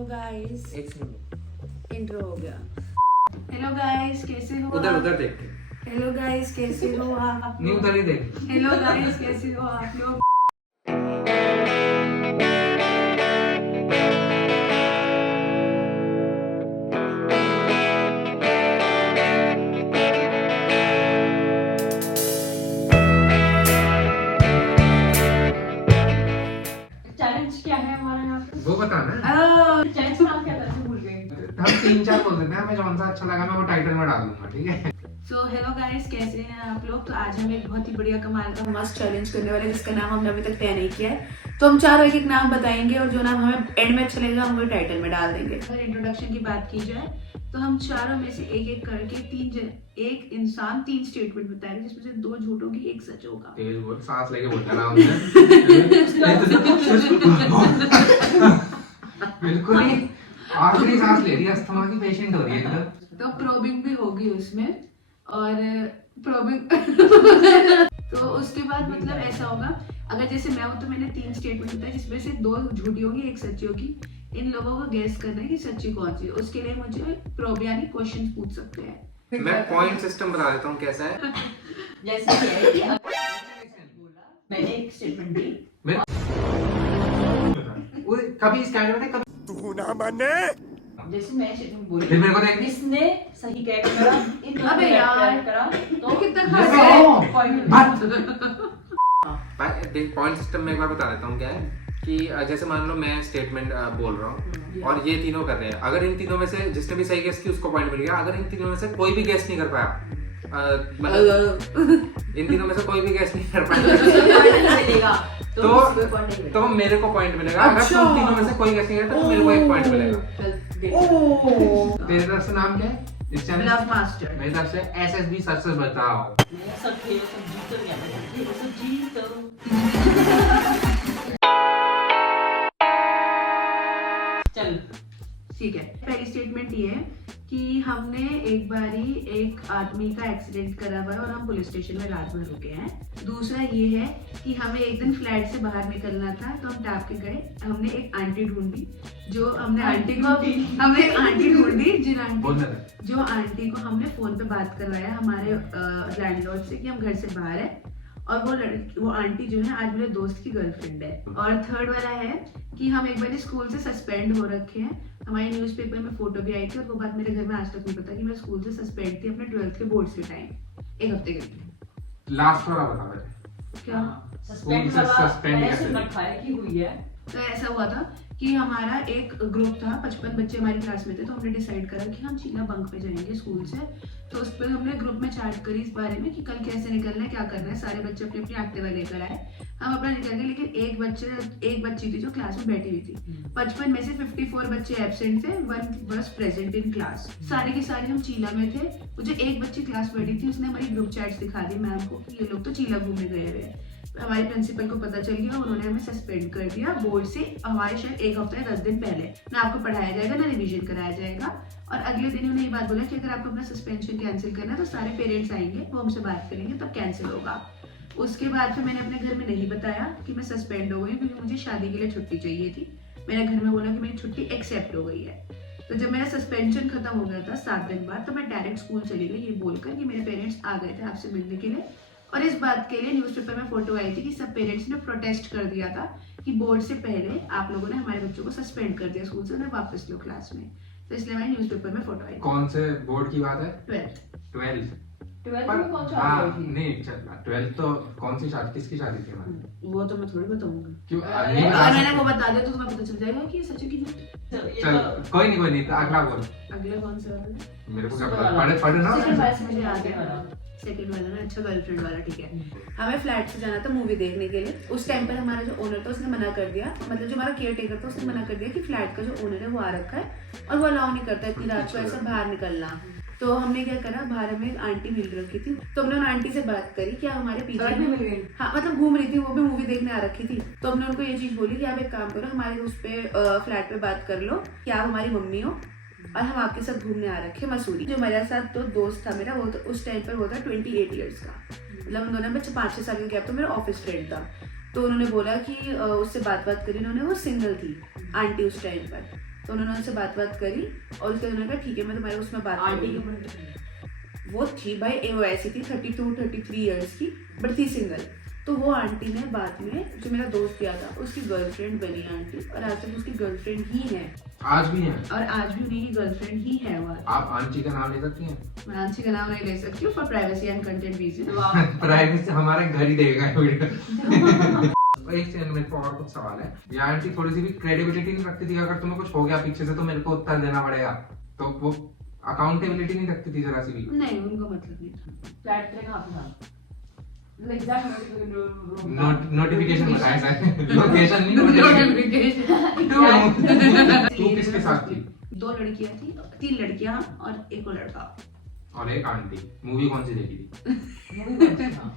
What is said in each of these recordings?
Hello guys, एक second, intro हो गया। हेलो गाइस, कैसे हो उधर आप? उधर देख के। हेलो गाइस, कैसे हो आप? नहीं उधर ही देख। हेलो गाइस, कैसे हो आप लोग? चैलेंज क्या है हमारा यहाँ पे? वो बताना है। चैलेंज का नाम क्या था? मैं भूल गई। हम 3-4 बोल देते हैं, हमें जौन सा अच्छा लगा मैं वो टाइटल में डाल दूंगा, ठीक है? सो हेलो गाइस, कैसे हैं आप लोग? तो आज हम एक बहुत ही बढ़िया कमाल का मस्त चैलेंज करने वाले हैं जिसका नाम हमने अभी तक तय नहीं किया है। तो हम चारों एक एक नाम बताएंगे और जो नाम हमें एंड में अच्छा लगेगा हम वो टाइटल में डाल देंगे। अगर इंट्रोडक्शन की बात की जाए तो हम चारों में से एक एक करके एक इंसान 3 स्टेटमेंट बताएगा जिसमें से 2 झूठ होगी, 1 सच होगा। तेज बोल, सांस लेके बोलना ना हमने। बिल्कुल ही आखिरी सांस ले रही है, अस्थमा की पेशेंट हो रही है एकदम। तो प्रोबिंग भी होगी उसमें और प्रोबिंग तो उसके बाद मतलब ऐसा होगा, अगर जैसे मैं हूँ तो मैंने 3 स्टेटमेंट बताया जिसमें से 2 झूठी होगी, 1 सच्ची होगी। इन लोगों को गेस करना है कि सच्ची कौन सी है। उसके लिए मुझे प्रोब यानी क्वेश्चन पूछ सकते हैं। मैं पॉइंट सिस्टम बता देता हूँ कैसा है। जैसे कि है कि बोला मैंने एक स्टेटमेंट दी। कभी स्कैनर में कभी तू ना माने। जैसे मैं स्टेटमेंट बोली, फिर मेरे को देख। जिसने सही कैरेक्टर करा, इन दोनों अबे ने यार, correct करा तो कितना जैसे खास है। हो। पॉइंट देख पॉइंट सिस्टम में एक बार बता देता हूँ क्या है कि जैसे मान लो मैं स्टेटमेंट बोल रहा हूँ और ये तीनों कर रहे हैं। अगर इन तीनों में से जिसने भी सही गेस की उसको पॉइंट मिल गया। अगर इन तीनों में से कोई भी गेस नहीं कर पाया, मतलब इन तीनों में से कोई भी गेस नहीं कर पाया मिलेगा तो तो- किसी को पॉइंट नहीं मिलेगा। तो मेरे को पॉइंट मिलेगा। अगर अच्छा। तुम तीनों में से कोई गेस नहीं करता तो मेरे को 1 पॉइंट मिलेगा। चल देख। तेरी तरफ से नाम क्या है इस चैनल? Love master. मेरी तरफ से SSB सच सच बताओ। मैं सब खेल सब जीतो नहीं आता, खेल सब जीतो। चल ठीक है, पहली स्टेटमेंट ये है कि हमने एक बारी एक आदमी का एक्सीडेंट करा हुआ है और हम पुलिस स्टेशन में रात भर रुके हैं। दूसरा ये है कि हमें एक दिन फ्लैट से बाहर निकलना था तो हम टाप के गए। हमने एक आंटी ढूंढी जो हमने आंटी को हमने एक आंटी ढूंढी बोलने दे। जो आंटी को हमने फोन पे बात करवाया हमारे लैंडलॉर्ड से कि हम घर से बाहर है। और वो आंटी जो है आज मेरे दोस्त की गर्लफ्रेंड है। और थर्ड वाला है कि हम एक बार स्कूल से सस्पेंड हो रखे हैं। हमारे न्यूज़पेपर में फोटो भी आई थी और वो बात मेरे घर में आज तक नहीं पता कि मैं स्कूल से सस्पेंड थी अपने 12th के बोर्ड्स के टाइम, 1 हफ्ते के लिए। लास्ट वाला बता मुझे। क्या? सस्पेंड स्कूल से वाला सस्पेंड मैंने कैसे? सुन रखा है कि हुई है। तो ऐसा हुआ था कि हमारा एक ग्रुप था, 55 बच्चे हमारी क्लास में थे। तो हमने डिसाइड करा कि हम चीना बंक पे जाएंगे स्कूल से। तो उस पर हमने ग्रुप में चैट करी इस बारे में कि कल कैसे निकलना है, क्या करना है। सारे बच्चे अपनी अपनी एक्टिवा लेकर आए, हम अपना निकल गए। लेकिन एक बच्ची थी जो क्लास में बैठी हुई थी। 55 में से 54 बच्चे एब्सेंट थे, 1 बस प्रेजेंट इन क्लास। सारे के सारे हम चीला में थे। मुझे एक बच्ची क्लास बैठी थी, उसने हमारी ग्रुप चैट्स दिखा दी मैम को कि ये लोग तो चीला घूमने गए हुए हैं। हमारे प्रिंसिपल को पता चल गया, उन्होंने हमें सस्पेंड कर दिया बोर्ड से। हमारे शायद 1 हफ्ता या 10 दिन पहले ना आपको पढ़ाया जाएगा ना रिवीजन कराया जाएगा। और अगले दिन उन्होंने ये बात बोला कि अगर आपको अपना सस्पेंशन कैंसिल करना है तो सारे पेरेंट्स आएंगे, वो हमसे बात करेंगे तब कैंसिल होगा। उसके बाद फिर मैंने अपने घर में नहीं बताया कि मैं सस्पेंड हो गई क्योंकि मुझे शादी के लिए छुट्टी चाहिए थी। मैंने घर में बोला कि मेरी छुट्टी एक्सेप्ट हो गई है। तो जब मेरा सस्पेंशन खत्म हो गया था 7 दिन बाद, तो मैं डायरेक्ट स्कूल चली गई ये बोलकर कि मेरे पेरेंट्स आ गए थे आपसे मिलने के लिए। और इस बात के लिए न्यूज़पेपर में फोटो आई थी कि सब पेरेंट्स ने प्रोटेस्ट कर दिया था कि बोर्ड से पहले आप लोगों ने हमारे बच्चों को सस्पेंड कर दिया स्कूल से, उन्हें वापस लो क्लास में। तो इसलिए मैंने न्यूज़पेपर में फोटो आई थी। कौन से बोर्ड की बात है? 12th। 12th। 12th में कौन सा हाँ, हुई थी? नहीं 12th तो कौन सी शादी, किसकी शादी थी हमारी? वो तो मैं थोड़ी बताऊंगी। क्यों अरे, नहीं अगर बता मैंने सकते? वो बता दिया तो तुम्हें पता चल जाएगा कि ये सच है कि नहीं। ये चल तो- कोई नहीं तो अगला बोल। अगला कौन सा वाला है? मेरे को क्या सुबह पता, वाला। पढ़े ना। सेकंड वाला मुझे याद है। सेकंड वाला ना, अच्छा गर्लफ्रेंड वाला, ठीक है। हमें फ्लैट से जाना था मूवी देखने के लिए। उस टाइम पर हमारा जो ओनर था उसने मना कर दिया, मतलब जो हमारा केयर टेकर था उसने मना कर दिया कि फ्लैट का जो ओनर है वो आ रखा है और वो अलाउ नहीं करता इतनी रात को ऐसा बाहर निकलना। तो हमने क्या करा, बाहर हमें एक आंटी मिल रखी थी तो हमने उन आंटी से बात करी कि आप हमारे पीछे सड़क में मिल गई। हाँ मतलब घूम रही थी, वो भी मूवी देखने आ रखी थी। तो हमने उनको ये चीज बोली कि आप एक काम करो, हमारे उस पे फ्लैट पे बात कर लो कि आप हमारी मम्मी हो और हम आपके साथ घूमने आ रखे मसूरी। जो मेरे साथ तो दोस्त था मेरा, वो तो उस टाइम पर वो था 28 ईयर्स का, मतलब उन दोनों में 5-6 साल का गैप। तो मेरा ऑफिस फ्रेंड था। तो उन्होंने बोला कि उससे बात करी उन्होंने, वो सिंगल थी आंटी उस टाइम पर। तो उन्होंने उनसे बात करी और उसके उन्होंने कहा ठीक है मैं तुम्हारे उसमें बात आंटी करूंगी। के बड़े वो थी भाई वो ऐसी थी 32-33 इयर्स की बट थी सिंगल। तो वो आंटी ने बाद में जो मेरा दोस्त किया था उसकी गर्लफ्रेंड बनी आंटी और आज तक उसकी गर्लफ्रेंड ही है आज भी है। और आज भी उन्हीं की गर्लफ्रेंड ही है वो। आप आंटी का नाम ले सकती हैं? मैं आंटी का नाम नहीं ले सकती हूँ for privacy and content reason. Privacy हमारे घर ही देगा वीडियो। एक सेकंड, मेरे को और कुछ सवाल है। ये आंटी थोड़ी सी भी क्रेडिबिलिटी नहीं रखती थी, अगर तुम्हें कुछ हो गया पीछे से तो मेरे को उत्तर देना पड़ेगा, तो वो अकाउंटेबिलिटी नहीं रखती थी जरा सी भी? नहीं उनको मतलब नहीं था। फ्लैट ट्रैक कहाँ पे था? नोटिफिकेशन बताया सर, लोकेशन नहीं नोटिफिकेशन। तू किसके साथ थी? 2 लड़कियां थी, 3 लड़कियां और एक और लड़का और एक आंटी। मूवी कौन सी देखी थी? मूवी कौन सी था?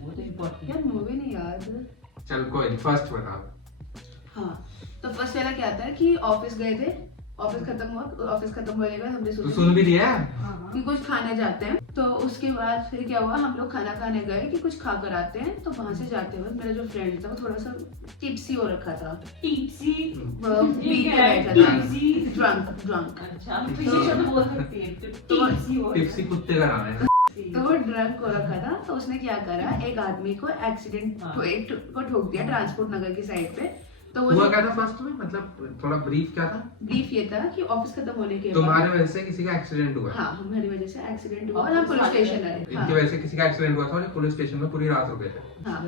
वो तो इम्पोर्टेंट यार मूवी नहीं याद। चल कोई नहीं, फर्स्ट बताओ। हाँ तो फर्स्ट वाला क्या था कि ऑफिस गए थे, ऑफिस खत्म हुआ, ऑफिस खत्म होने के बाद हमने तो सोचा सुन भी लिया? कि कुछ खाने जाते हैं। तो उसके बाद फिर क्या हुआ, हम लोग खाना खाने गए कि कुछ खा कर आते हैं। तो वहां से जाते हुए मेरा जो फ्रेंड था वो थोड़ा सा टिप्सी हो रखा था, टिप्सी पी के बैठा था, टिप्सी ड्रंक। अच्छा हम पीछे शब्द बोल सकते हैं तो टिप्सी हो टिप्सी कुत्ते का नाम है। तो वो ड्रंक हो रखा था। तो उसने क्या करा, एक आदमी को एक्सीडेंट को ठोक दिया ट्रांसपोर्ट नगर की साइड पे। तो वो हुआ क्या था फर्स्ट में, मतलब थोड़ा ब्रीफ क्या था? ब्रीफ ये था कि ऑफिस खत्म होने के तुम्हारे वजह से किसी का एक्सीडेंट हुआ? हाँ हमारी वजह से एक्सीडेंट हुआ और हम पुलिस स्टेशन आए। इनकी वजह से किसी का एक्सीडेंट हुआ था और पुलिस स्टेशन में पूरी रात रुके थे। हाँ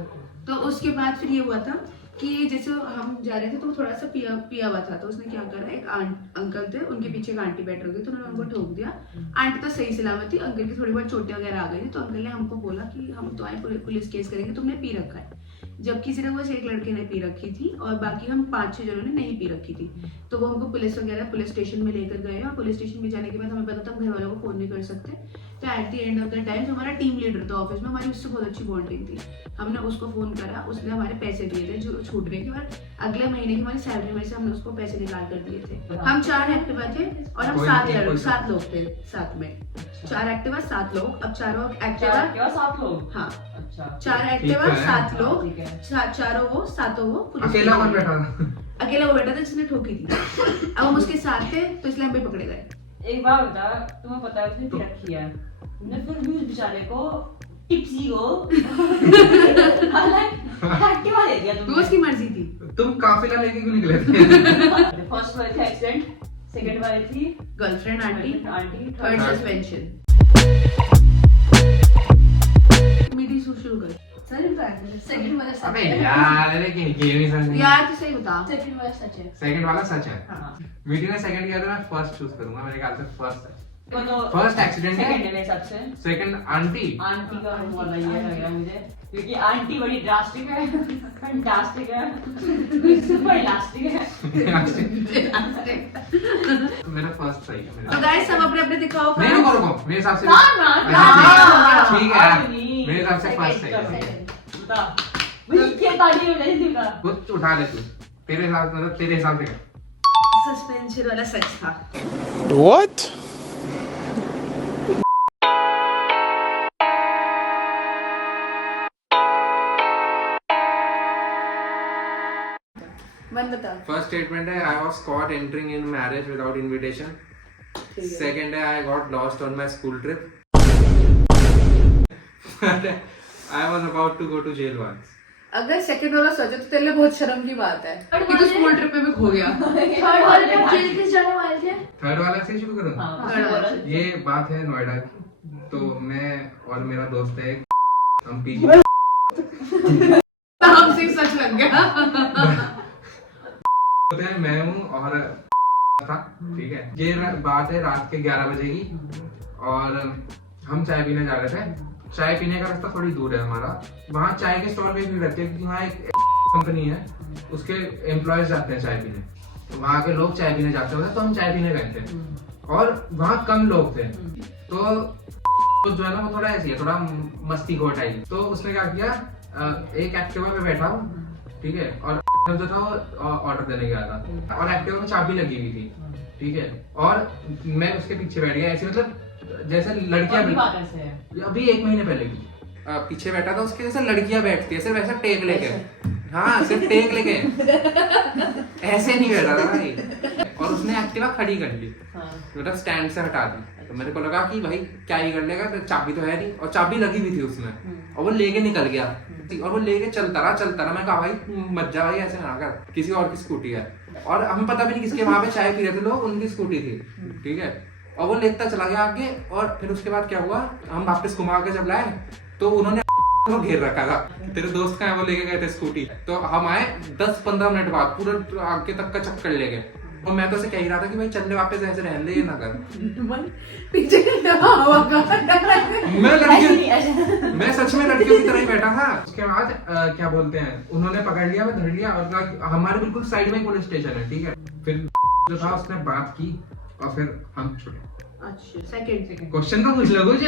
तो उसके बाद फिर ये हुआ था कि जैसे हम जा रहे थे तो थोड़ा सा पिया हुआ था। तो उसने क्या करा, एक अंकल थे, उनके पीछे एक आंटी बैठ रही थी, तो उन्होंने उनको ठोक दिया। आंटी तो सही सलामत थी, अंकल की थोड़ी बहुत चोटें वगैरह आ गई थी। तो अंकल ने हमको बोला कि हम तो आए पुलिस केस करेंगे, तुमने पी रखा है। जबकि सिर्फ बस एक लड़के ने पी रखी थी और बाकी हम 5-6 जनों ने नहीं पी रखी थी। तो वो हमको पुलिस स्टेशन में लेकर गए और पुलिस स्टेशन में जाने के बाद हमें पता था हम घर वालों को फोन नहीं कर सकते। तो at the end of the time जो हमारा टीम लीडर था ऑफिस में, हमारी उससे बहुत अच्छी बॉन्डिंग थी। हमने उसको फोन करा, उसने हमारे पैसे दिए थे जो छूटने के, और अगले महीने की हमारी सैलरी में से हमने उसको पैसे निकाल कर दिए थे। हम 4 एक्टिवा थे और हम 7 लोग थे साथ में। 4 एक्टिवा 7 लोग। अब चारों एक्टिवा क्या 7 लोग? हाँ अच्छा 4 एक्टिवा 7 लोग, ठीक है। चारों वो 7 वो पुलिस अकेला स्टेशन कौन में। बैठा था? अकेला वो बैठा था जिसने ठोकी थी। अब हम उसके साथ थे तो इसलिए हम भी पकड़े गए। एक बार बता, तुम्हें पता है उसने क्या किया है, तुमने फिर भी उस बेचारे को टिप्सी को एक्टिवा दे दिया वो तुमने। उसकी मर्जी थी। तुम काफिला लेके क्यों निकले थे? फर्स्ट वाले थे एक्सीडेंट, सेकंड वाले थी girlfriend aunty, aunty, third suspension. Meeting शुरू कर। सेकंड वाला सच अबे है। यार, अरे कि गेम ही समझ नहीं। यार तो सही बता। सेकंड वाला सच है। सेकंड वाला सच है। हाँ मीटिंग ने सेकंड किया था, मैं फर्स्ट चूज करूंगा, मेरे ख्याल से फर्स्ट है। तो फर्स्ट एक्सीडेंट सेकंड है है, मेरे हिसाब से। Second aunty. आंटी का वाला ये लग रहा है मुझे, क्योंकि आंटी बड़ी ड्रास्टिक है, फैंटास्टिक है, सुपर इलास्टिक है। तो मेरा फर्स्ट सही है तो मेरा। गाइस सब अपने अपने दिखाओ। नहीं रुको रुको, मेरे हिसाब से ना ना अच्छा, ठीक है, मेरे हिसाब से फर्स्ट सही है। बता वही क्या ताली हो रही थी बता। कुछ उठा ले तू, तेरे हिसाब से, मतलब तेरे हिसाब से क्या? सस्पेंशन वाला सच था। What? मन बता। फर्स्ट स्टेटमेंट है, I was caught entering in marriage without invitation. Second है, I got lost on my school trip. I was about to go to jail once. अगर सेकंड वाला सच है तो तेरे लिए बहुत शर्म की बात है कि तू स्कूल ट्रिप में खो गया। थर्ड वाले में जेल किस जाने वाले थे? थर्ड वाला से शुरू करूं? हाँ ये बात है नोएडा की। तो मैं और मेरा दोस्त है, हम पीजी नाम से सच लग गया। होते हैं, मैं हूँ और था, ठीक है। ये बात है रात के 11 बजे की और हम चाय पीने जा रहे थे। चाय पीने का रास्ता थोड़ी दूर है हमारा, वहाँ चाय के स्टॉल पे भी रहते हैं क्योंकि वहाँ एक कंपनी है, उसके एम्प्लॉयज जाते हैं चाय पीने। तो वहाँ के लोग चाय पीने जाते होते, तो हम चाय पीने गए थे और वहाँ कम लोग थे। तो जो है ना वो थोड़ा ऐसी है, थोड़ा मस्ती खो टाइप। तो उसने क्या किया, एक एक्टिवा पे बैठा हूँ, ठीक है, और जो था वो ऑर्डर देने गया था और एक्टिवा में चाबी लगी हुई थी, ठीक है, और मैं उसके पीछे बैठ गया ऐसे, मतलब जैसे लड़कियां अभी 1 महीने पहले की पीछे बैठा था, उसके जैसे लड़कियां बैठती है, सिर्फ ऐसा टेक लेके। हाँ सिर्फ टेक लेके, ऐसे नहीं बैठा था भाई। और उसने एक्टिवा खड़ी कर ली, मतलब स्टैंड से हटा दी। तो मेरे को लगा कि भाई क्या ही कर लेगा, तो चाबी तो है नहीं, और चाबी लगी हुई थी उसमें, और वो लेके निकल गया। और वो लेके चलता रहा। मैं कहा भाई मत जा भाई, ऐसे ना कर, किसी और की स्कूटी है। और हम पता भी नहीं किसके वहां पे चाय पी रहे थे लोग, उनकी स्कूटी थी, ठीक है। और वो लेता चला गया आगे, और फिर उसके बाद क्या हुआ, हम वापस घुमा के जब लाए तो उन्होंने वो घेर रखा था। तेरे दोस्त का है, वो लेके गए थे स्कूटी। तो हम आए 10-15 मिनट बाद, पूरा आगे तक का चक्कर ले गए। और मैं तो उसे कह ही रहा था कि भाई चलने वापस ऐसे रहने दे, ये ना कर। पीछे हवा का मैं सच में लड़कियों की तरह ही बैठा था। उसके बाद क्या बोलते हैं, उन्होंने पकड़ लिया, मैं धर लिया, और कहा हमारे बिल्कुल साइड में पुलिस स्टेशन है, ठीक है। फिर जो था उसने बात की, और फिर हम छुटे। अच्छा सेकंड क्वेश्चन तो पूछ लो कुछ।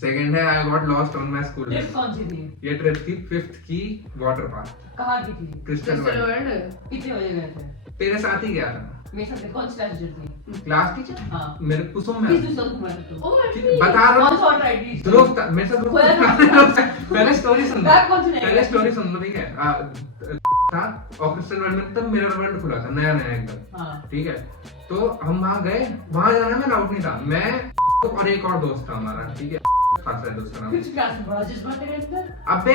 सेकंड है, I got lost on my school. कौन सी थी? ये ट्रिप थी 5th की वाटर पार्क, कहाँ की थी? Crystal world. कितने बजे गए थे? तेरे साथ ही गया था। मेरे साथ कौन सी क्लास टीचर थी? Class teacher? हाँ। मेरे कुसुम में। किस दूसरा घुमा था तू? बता रहा कौन सा हूँ। और राइट टीचर? दोस्त मेरे साथ पहले स्टोरी सुन लो। बैग कौन सी नहीं? पहले स्टोरी सुन लो, ठीक है। था और क्रिस्टल वर्ल्ड में तब मिरर वर्ल्ड खुला था, नया एकदम, हाँ। ठीक है। तो हम वहाँ गए, वहाँ जाना में अलाउड नहीं था। मैं और एक और दोस्त था हमारा, ठीक है, खास है दोस्त का नाम। किस क्लास में पढ़ा जिसमें तेरे अंदर? अबे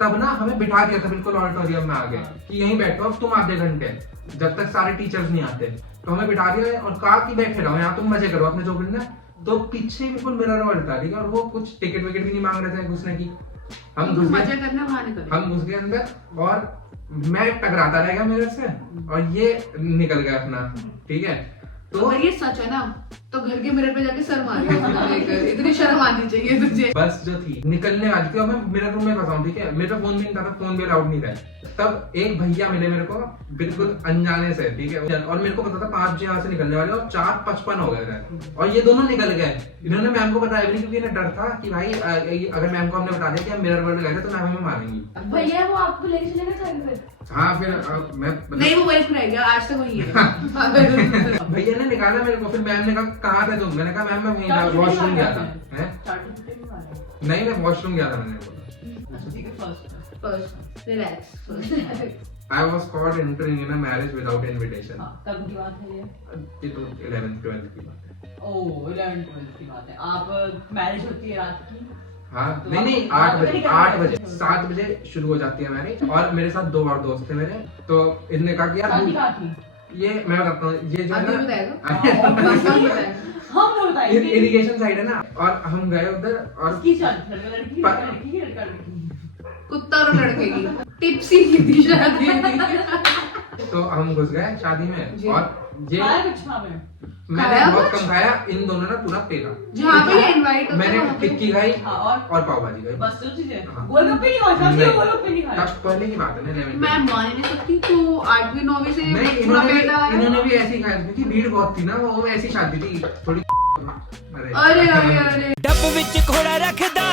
तब ना हमें बिठा दिया था बिल्कुल ऑडिटोरियम में आगे, कि यहीं बैठो अब तुम आधे घंटे, जब तक सारे टीचर्स नहीं आते। तो हमें बिठा दिया और कहा कि बैठे रहो यहाँ, तुम मजे करो अपने जो करना। तो पीछे बिल्कुल मिरर वर्ल्ड था, ठीक है, और वो कुछ टिकट विकेट भी नहीं मांग रहे थे घुसने की। हम घुस मजा गए, करना वहां निकल। हम घुस गए अंदर, और मैं टकराता रहेगा मिरर से, और ये निकल गया अपना, ठीक है। तो अगर ये सच है ना, तो घर के मिरर पे जाके सर मारेगा। इतनी शर्म आनी चाहिए तुझे। बस जो थी निकलने वाली थी, और मैं मेरे रूम में फंसा हूं, ठीक है। मेरे फोन भी नहीं था, फोन भी अलाउड नहीं था। तब एक भैया मिले मेरे को बिल्कुल अनजाने से, ठीक है, और मेरे को पता था 5 बजे यहाँ से निकलने वाले, और 4:55 हो गए थे, और ये दोनों निकल गए। इन्होंने मैम को बताया भी नहीं, क्योंकि इन्हें डर था कि भाई अगर मैम को हमने बता दिया कि हम मिरर वर्ल्ड गए थे तो मैम हमें मारेंगी। भैया वो आपको लेके चलेगा था फिर? हाँ फिर मैं नहीं, वो वही रह गया, आज तक वही है। भैया ने निकाला मेरे को, फिर मैम ने कहा कहाँ थे तुम? मैंने कहा मैम मैं वहीं वॉशरूम गया था। नहीं, मैं वॉशरूम गया था, मैंने बोला। First relax first. I was caught entering in a marriage without invitation. कब की बात है ये? ये तो 11th-12th की बात है। ओह 11th-12th की बात है। आप मैरिज होती है रात की? हाँ तो नहीं 8 बजे 8 बजे 7 बजे शुरू हो जाती है मैरिज। और मेरे साथ 2 और दोस्त थे मेरे, तो इनने कहा कि यार शादी कहाँ थी? ये मैं बताता हूँ, ये जो है अभी ना बताएगा। हम लोग बताएंगे। इरिगेशन साइड है ना, और हम गए उधर, और किसकी शादी? लड़का लड़की? पर- लड़की की लड़का लड़की? कुत्ता और लड़के की टिप्सी की थी शादी। तो हम घुस गए शादी में, जी। और ये खाया कुछ वहाँ पे? मैंने खाया बहुत कुछ? कम खाया, इन दोनों ने पूरा पेला। जहाँ पे इनवाइट मैंने टिक्की खाई हाँ, और पाव भाजी खाई। बस दो चीजें? हाँ। गोलगप्पे नहीं खाए? शादी में गोलगप्पे नहीं खाए? तब पहले की बात है ना, 11th मैं मान ही नहीं सकती, तो 8वीं 9वीं से नहीं, पूरा पेट आया। इन्होंने भी ऐसी खाया, क्योंकि भीड़ बहुत थी ना, वो ऐसी शादी थी थोड़ी। अरे अरे अरे डब विच घोड़ा रखदा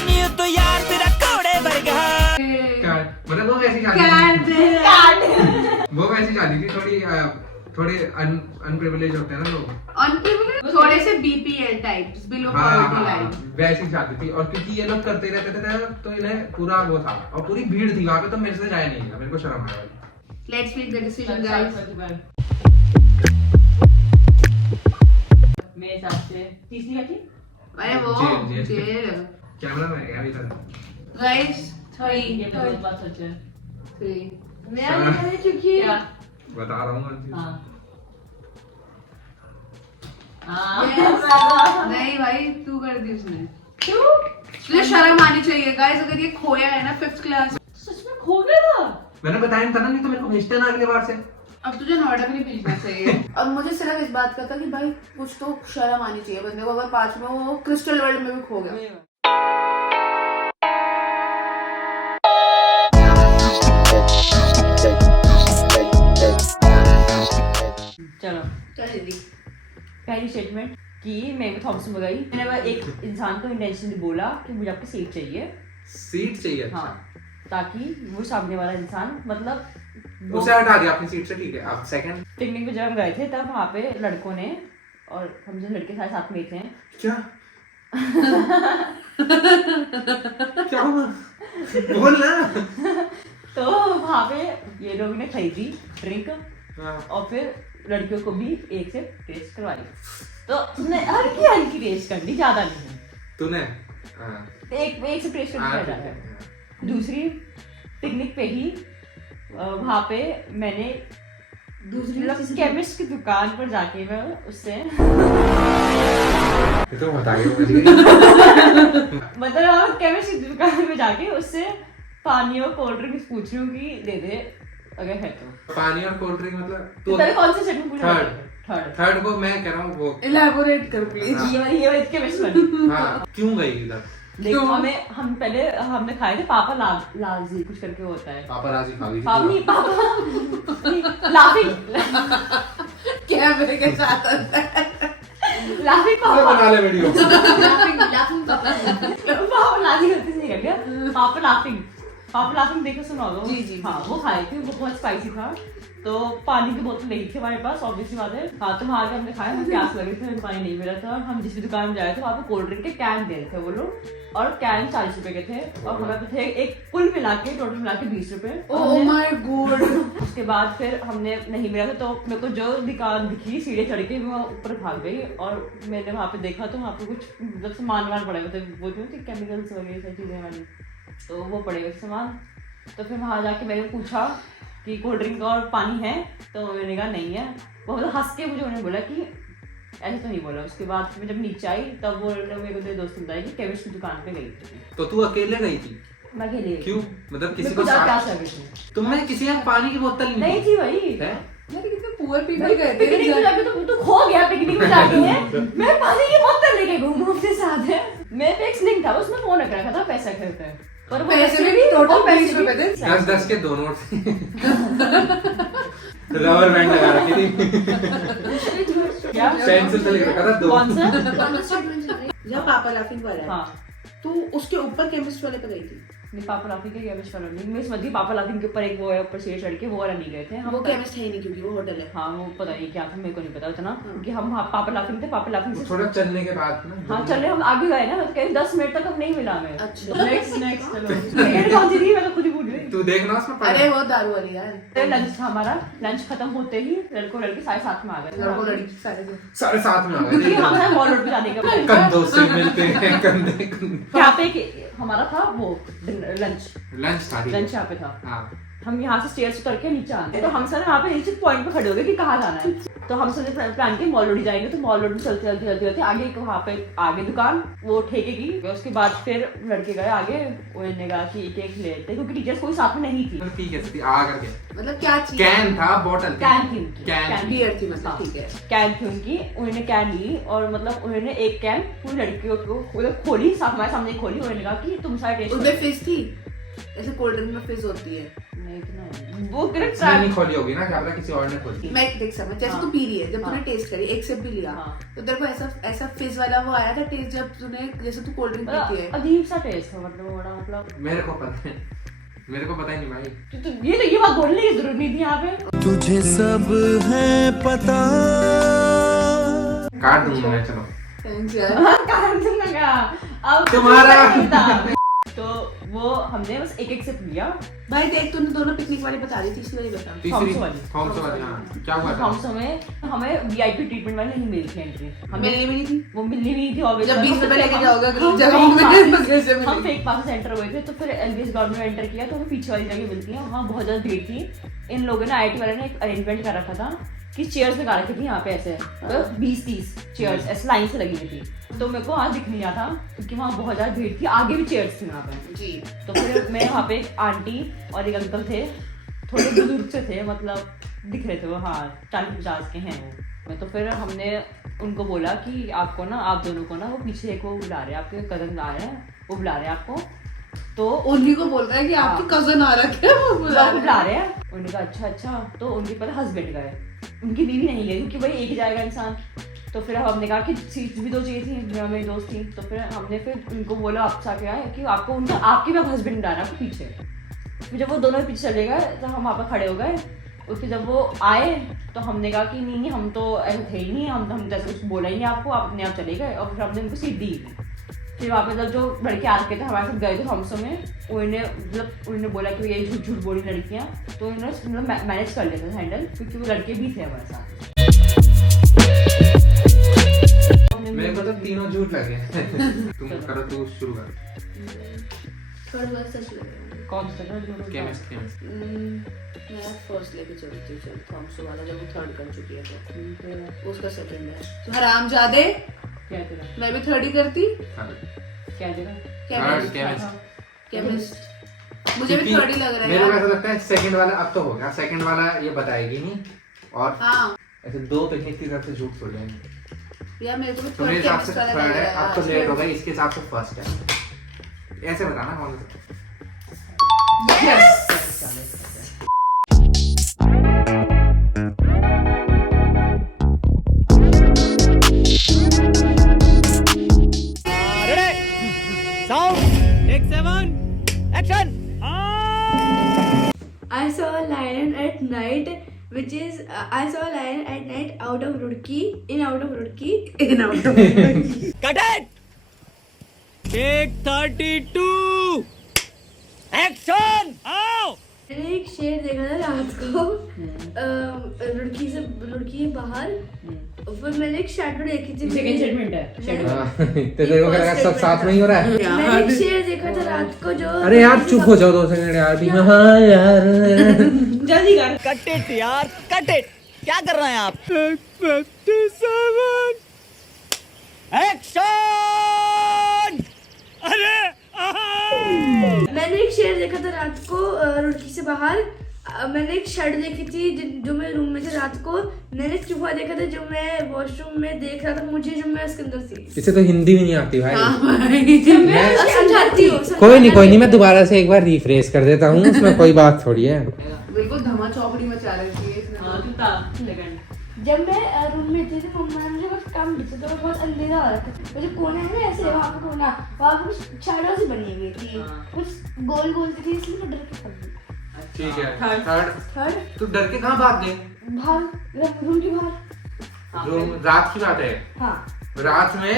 नी तो यार तेरा घोड़े वर्गा। क्या मतलब वो वैसी शादी थी, वो वैसी शादी थी, थोड़े अनप्रिविलेज होते हैं ना लोग, अनप्रिविलेज, थोड़े से BPL types, below poverty line. वैसी शादी थी। और क्योंकि ये लोग करते रहते थे ना, तो इन्हें पूरा वो था, और पूरी भीड़ थी वहां पे, तो मेरे से जाया नहीं गया, मेरे को शर्म आया। Let's make the decision guys. मेरे हिसाब से तीसरी क्या थी? अरे वो जेल। जेल कैमरा में गया अभी तक। गाइस ये तो बहुत बात सच है। 3 मेरा लेकर है क्योंकि क्या? बता रहा हूँ। हाँ। नहीं भाई, तू कर दी उसने। क्यों? तुझे शर्म आनी चाहिए गाइस, अगर ये खोया है ना 5th क्लास। सच में खो गया था? मैंने बताया था ना, नहीं तो मेरे को भेजते ना अगले बार से। अब तुझे नोएडा भी नहीं भेजना चाहिए। अब मुझे सिर्फ इस बात का था कि भाई कुछ तो शर्म आनी चाहिए बंदे को, अगर 5 में वो क्रिस्टल वर्ल्ड में भी खो गया। चलो चल दीदी। पहली स्टेटमेंट कि मैं थॉमसन मंगाई। मैंने एक इंसान को इंटेंशनली बोला कि मुझे आपकी सीट चाहिए। सीट चाहिए? हाँ, ताकि वो सामने वाला इंसान मतलब उसे हटा दिया अपनी सीट से, ठीक है। अब सेकंड पिकनिक पे जब हम गए थे, तब वहाँ पे लड़कों ने और हम जो लड़के सारे साथ में थे, क्या क्या हुआ? बोल ना। तो वहाँ पे ये लोग ने खरीदी ड्रिंक हाँ। और फिर लड़कियों को भी एक से टेस्ट करवाई। तो उसने हल्की हल्की टेस्ट कर ली, ज्यादा नहीं। तूने? हाँ। एक से टेस्ट हाँ, कर ठीक रहा है। है। दूसरी पिकनिक पे ही वहाँ पे मैंने दूसरी केमिस्ट की दुकान पर जाके मैं उससे ये तो बता गई मुझे। मतलब केमिस्ट की दुकान में जाके उससे पानी और कोल्ड ड्रिंक्स पूछ रही हूँ कि दे दे अगर है तो। पानी और कोल्ड ड्रिंक मतलब तू तभी कौन से सेट में पूछा? थर्ड। थर्ड को मैं कह रहा हूँ वो। इलैबोरेट कर प्लीज। हाँ। ये वाली केमिस्ट वाली। हाँ, क्यों गई इधर? देखो हमने खाए थे पापा लाजी कुछ करके होता है। पापा राजी खा गई थी। पापा नहीं, पापा लाफिंग कैमरे के साथ लाफिंग अरे पापा बना ले वीडियो। पापा लाजी गलती से निकल गया। पापा लाफिंग देखो सुना होगा। जी, जी। हाँ वो खाई थी, वो बहुत स्पाइसी था। तो पानी की बोतल नहीं थी हमारे पास, ऑब्वियसली बात है। हाँ तो वहाँ के हमने खाया, हमें प्यास लगी थी, हमें पानी नहीं मिला था। हम जिस भी दुकान में जाए थे वहाँ पे कोल्ड ड्रिंक के कैन दे रहे थे वो लोग, और कैन 40 रुपए के थे, और हमें पे थे एक कुल मिला के टोटल मिला के 20 रुपए। Oh my God. उसके बाद फिर हमने नहीं मिला था, तो मेरे को जो दुकान दिखी सीढ़ी चढ़ के मैं ऊपर भाग गई, और मैंने वहाँ पे देखा तो वहाँ पे कुछ मतलब सामान वामान पड़े हुए थे, वो जो केमिकल्स वगैरह सब चीजें वाली, तो वो पड़े हुए सामान। तो फिर वहाँ जाके मैंने पूछा कि कोल्ड ड्रिंक और पानी है, तो मैंने कहा नहीं है। वो मतलब हंस के मुझे उन्होंने बोला कि ऐसे तो नहीं बोला। उसके बाद मैं जब नीचे आई तब वो मेरे को मेरे दोस्त ने बताया कि केमिस्ट की दुकान पे गई थी। तो तू अकेले गई थी? मैं अकेले गई। क्यों? मतलब किसी मेरे को क्या साथ? सर्विस थी? तुम्हें किसी ने पानी की बोतल नहीं थी भाई। है? यार कितने पुअर पीपल गए थे। पिकनिक में जाके तो तू खो गया। पिकनिक में जाके है मैं पानी की बोतल लेके घूमूं अपने साथ है। मेरे पे एक स्लिंग था, उसमें फोन रख रखा था पैसा खरीदते हैं, पर वो पैसे भी total 20 रुपए थे। 10-10 के 2 नोट थे। रबर बैंड लगा रखी थी। क्या? पेंसिल से लिख रखा था 2। कौन सा? जब पापा लाफिंग वाला है, हाँ तू उसके ऊपर केमिस्ट वाले पे गई थी। नहीं, पापा लाफिंग के केमिस्ट वाला नहीं, मैं समझ गई। पापा लाफिंग के ऊपर एक वो है, ऊपर सीढ़ी चढ़ के वो वाला नहीं गए थे हम। वो केमिस्ट है ही नहीं क्योंकि वो होटल है। हाँ वो पता नहीं क्या था, मेरे को नहीं पता उतना, क्योंकि हम पापा लाफिंग थे। पापा लाफिंग से थोड़ा चलने के बाद ना। हाँ चल रहे हम आगे गए ना, तो कहीं 10 मिनट तक हम नहीं मिला हमें। अच्छा। नेक्स्ट चलो। टिकट कौन सी थी मैं तो खुद ही भूल गई। तू देखना उसमें पड़ा। अरे वो दारू वाली यार। लंच था हमारा, लंच खत्म होते ही लड़कों लड़के 7:30 में आ गए। लड़कों लड़की सारे थे। 7:30 में आ क्योंकि गए। हम है मॉल रोड पे जाने का plan। कंधों से मिलते हैं कंधे। यहाँ पे हमारा था वो लंच लंच था। लंच यहाँ पे था। हाँ। हम यहाँ से स्टेयर्स उतर के नीचे आए, तो हम सब वहाँ पे नीचे पॉइंट पे खड़े हो गए कि कहाँ जाना है। तो हम सब ने प्लान किया मॉल रोड ही जाएंगे, तो मॉल रोड में चलते चलते चलते चलते आगे एक वहाँ पे आगे दुकान वो ठेके की। उसके बाद फिर लड़के गए आगे, उन्होंने कहा कि एक लेते, क्योंकि टीचर्स कोई साथ में नहीं थी। मतलब ठीक है, आ करके मतलब क्या चीज? कैन था, बोतल थी। कैन थी उनकी, कैन बियर थी मतलब। ठीक है। कैन थी उनकी, उन्होंने कैन ली और मतलब उन्होंने एक कैन पूरी लड़कियों को मतलब खोली, हमारे सामने खोली। उन्होंने कहा कि तुम सारे टेस्ट उसमें फिश थी, जैसे कोल्ड ड्रिंक में फिश होती है। नहीं इतना वो करेक्ट इसने नहीं खोली होगी ना, क्या पता किसी और ने खोली। मैं देख समझ, जैसे हाँ। तू पी रही है, जब तूने हाँ। टेस्ट करी, एक सिप भी लिया, हाँ। तो तेरे को ऐसा फिश वाला वो आया था टेस्ट जब तूने, जैसे तू कोल्ड ड्रिंक पीती है। अजीब सा टेस्ट था, मतलब बड़ा मतलब मेरे को पता है, मेरे को पता ही नहीं भाई। तो ये बात बोलने की जरूरत नहीं थी यहाँ पे। तुझे सब है पता। काट दूंगा मैं, चलो। थैंक्स यार। कारण से लगा अब तुम्हारा। तो वो हमने बस एक सिप लिया। भाई देख, तूने दोनों पिकनिक वाली बता दी थी, इसलिए नहीं बता। तीसरी थॉम्स वाली। थॉम्स वाली। हाँ, क्या हुआ था? हम समय हमें वीआईपी ट्रीटमेंट वाली नहीं मिली थी एंट्री, हमें मिलनी भी नहीं थी। वो मिलनी भी नहीं थी। obviously। जब 20 रुपए लेके जाओगे हम गरीब fake जगहों में, passes- तो कैसे मिलेगी? हम फेक पास एंटर हुए थे, तो फिर एलबीएस ग्राउंड में एंटर किया, तो हमें पीछे वाली जगह मिलती है, वहाँ बहुत ज्यादा भीड़ थी। इन लोगों ने आईआईटी वाले ने एक अरेंजमेंट कर रखा था कि चेयर्स लगा रखी थी यहाँ पे ऐसे, तो 20-30 चेयर्स ऐसे लाइन से लगी हुई थी। तो मेरे को वहाँ दिख नहीं रहा था क्योंकि वहाँ बहुत ज्यादा भीड़ थी, आगे भी चेयर्स थी वहाँ पे जी। तो फिर मैं वहाँ पे एक आंटी और एक अंकल थे, थोड़े बुजुर्ग से थे, मतलब दिख रहे थे वो, हाँ 40-50 के हैं वो। तो फिर हमने उनको बोला कि आपको ना, आप दोनों को ना वो पीछे एक वो बुला रहे हैं, आपके कजन आ रहे हैं, वो बुला रहे हैं आपको। तो उन्हीं को बोल रहा है कि आपके कजन आ रखे हैं, वो बुला रहे हैं। बुला रहे हैं। उन्होंने कहा अच्छा अच्छा। तो उनके पहले हस्बैंड गए, उनकी बीवी नहीं गई क्योंकि भाई एक ही जाएगा इंसान। तो फिर हमने कहा कि सीट भी 2 चाहिए थी, मेरी दोस्त थी। तो फिर हमने फिर उनको बोला आपसे क्या है कि आपको उनका आपके भी हस्बैंड बुला रहा है आपको पीछे। फिर जब वो दोनों पीछे चले गए तो हम वहाँ पर खड़े हो गए। उसके जब वो आए तो हमने कहा कि नहीं हम तो ऐसे थे ही नहीं, हम तो ऐसे कुछ बोला ही नहीं आपको, आप अपने आप चले गए। और फिर हमने उनको सीट दी। फिर वहाँ पे जब जो लड़के आके थे हमारे साथ गए थे थॉमसो में, उन्होंने बोला कि ये झूठ झूठ बोली लड़कियाँ, तो उन्होंने मैनेज कर लेते थे हैंडल, क्योंकि वो लड़के भी थे हमारे साथ। मेरे को तो तीनों झूठ लगे। तुम करो, तू शुरू कर। थोड़ा बहुत सच लग रहा है। कौन सा केमिस्ट मेरा फर्स्ट लेके चली थी चल थॉमसो वाला, जब वो थर्ड कर चुकी है तो उसका सेकंड है। तो हरामजादे, क्या तेरा मैं भी थर्ड ही करती। क्या तेरा केमिस्ट मुझे भी थर्ड ही लग रहा है मेरे को यार। ऐसा लगता है सेकंड वाला अब तो हो गया, सेकंड वाला ये बताएगी नहीं, और हाँ ऐसे दो तकनीक की तरफ से झूठ बोल रहे हैं। यार मेरे को भी तो मेरे थर्ड हिसाब से केमिस्ट वाला थर्ड लग है, रहा अब तो है। लेट हो गई, इसके हिसाब से फर्स्ट है। ऐसे बताना कौन सा। Sound take 7 action I saw a lion at night, which is I saw a lion at night out of Roorkee. Cut it take 32 action आओ मैंने एक शेर देखा था रात को रुड़की के बाहर, फिर मैंने एक शैडो देखी थी। सेकंड स्टेटमेंट है तो देखो क्या सब साथ में ही हो रहा है। मैंने एक शेर देखा था रात को जो, अरे यार चुप हो जाओ 2 सेकंड यार भी। हाँ यार जल्दी कर। कट इट यार कट इट क्या कर रहे हैं आप एक्शन अरे मैंने एक शेर देखा था रात को रुड़की से बाहर। मैंने एक शर्ट देखी थी जो मेरे रूम में थी रात को। मैंने एक चूहा देखा था जो मैं वॉशरूम में देख रहा था मुझे, जो मैं उसके अंदर थी। इसे तो हिंदी भी नहीं आती भाई। मैं समझाती हूँ कोई नहीं मैं दोबारा से एक बार रिफ्रेश कर देता हूँ, उसमें कोई बात थोड़ी है। बिल्कुल धमा चौकड़ी मचा रही थी इसने। हाँ तू था सेकंड। जब मैं रूम में थी तो मम्मा ने मुझे बस कम दिखा, तो बहुत अंधेरा हो रहा था। वो जो कोना है ना ऐसे, वहाँ पे कोना, वहाँ पे कुछ शैडो सी बनी हुई थी, कुछ गोल गोल सी थी, इसलिए मैं डर के भाग गई। ठीक है थर्ड। थर्ड तू डर के कहाँ भाग गए? बाहर रूम के बाहर। जो रात की बात है, हाँ रात में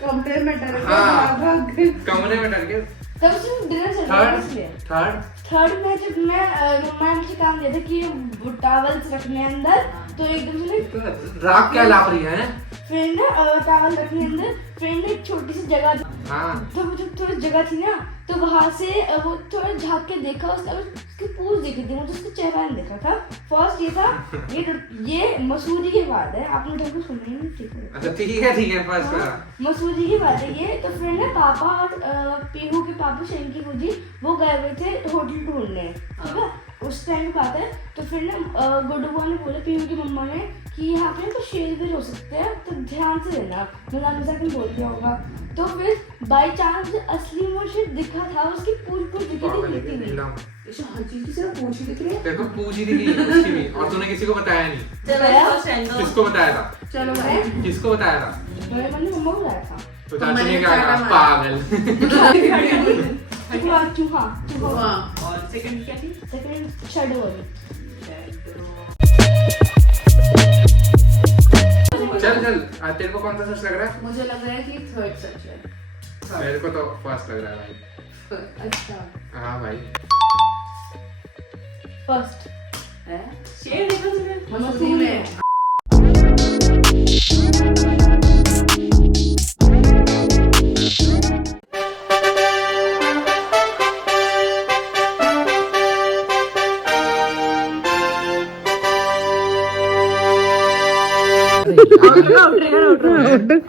कमरे में डर के हाँ। भाग गई। कमरे में डर के। तब से डिनर चल रहा था इसलिए। थर्ड में जब मैं मम्मा ने मुझे काम दिया था कि टॉवल्स रखने अंदर, तो एकदम से रात क्या लाप रही है? फ्रेंड ने टॉवल रखने अंदर, फ्रेंड ने एक छोटी सी जगह थी, हाँ तो जो थोड़ी जगह थी ना, तो वहां से वो थोड़ा झांक के देखा, उसकी पूछ देखी थी, मुझे उसका चेहरा नहीं देखा था। फर्स्ट ये था, ये मसूरी की बात है, आपने ढंग से सुना ही नहीं, ठीक है। अच्छा ठीक है फर्स्ट वाला। मसूरी की बात है ये। तो फ्रेंड ने पापा और पीहू के पापा शंकी जी वो गए हुए थे होटल ढूंढने, ठीक है, उस टाइम की बात है। तो फिर ना गुड्डू ने बोला पीहू की मम्मा ने कि यहाँ पे तो शेर भी हो सकते हैं, तो ध्यान से रहना, मजाक में बोल दिया होगा। तो फिर बाई चांस असली में शेर दिखा था, उसकी पूछ दिखी थी। इसे हर चीज की सिर्फ पूछ ही दिख रही है। देखो पूछ ही थी उसकी भी, और तूने किसी को बताया नहीं। चलो किसको बताया था? चलो भाई किसको बताया था? मैंने मम्मा को लाया था। तो चाचू मैंने ने क्या चाटा कहा? मारा। पागल। चूहा और सेकंड क्या थी? सेकंड शैडो वाली। चल तेरे को कौन सा सच लग रहा है? मुझे लग रहा है कि थर्ड सच है। मेरे को तो फर्स्ट लग रहा है भाई। अच्छा हाँ भाई फर्स्ट है शेर देखो तुमने मसूरी में।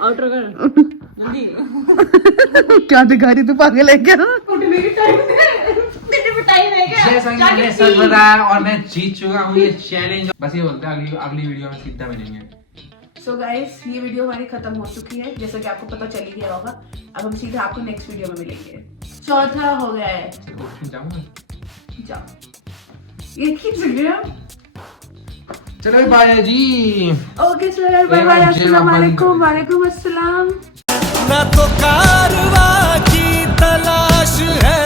आउटर कर जल्दी। क्या दिखा रही तू, पागल है क्या? उठने के टाइम तेरे टाइम है क्या? जैसा कि मैंने सच बताया और मैं जीत चुका हूँ ये चैलेंज। बस ये बोलते हैं अगली वीडियो में सीधा मिलेंगे। सो गाइस ये वीडियो हमारी खत्म हो चुकी है, जैसा कि आपको पता चल ही गया होगा। अब हम सीधे आपको नेक्स्ट वीडियो में मिलेंगे। चौथा हो गया है, जाऊंगा। जाओ ये खींच गया। चलो बाय जी। ओके सर, बाय बाय, अस्सलाम वालेकुम। वालेकुम अस्सलाम। ना तो कारवा की तलाश है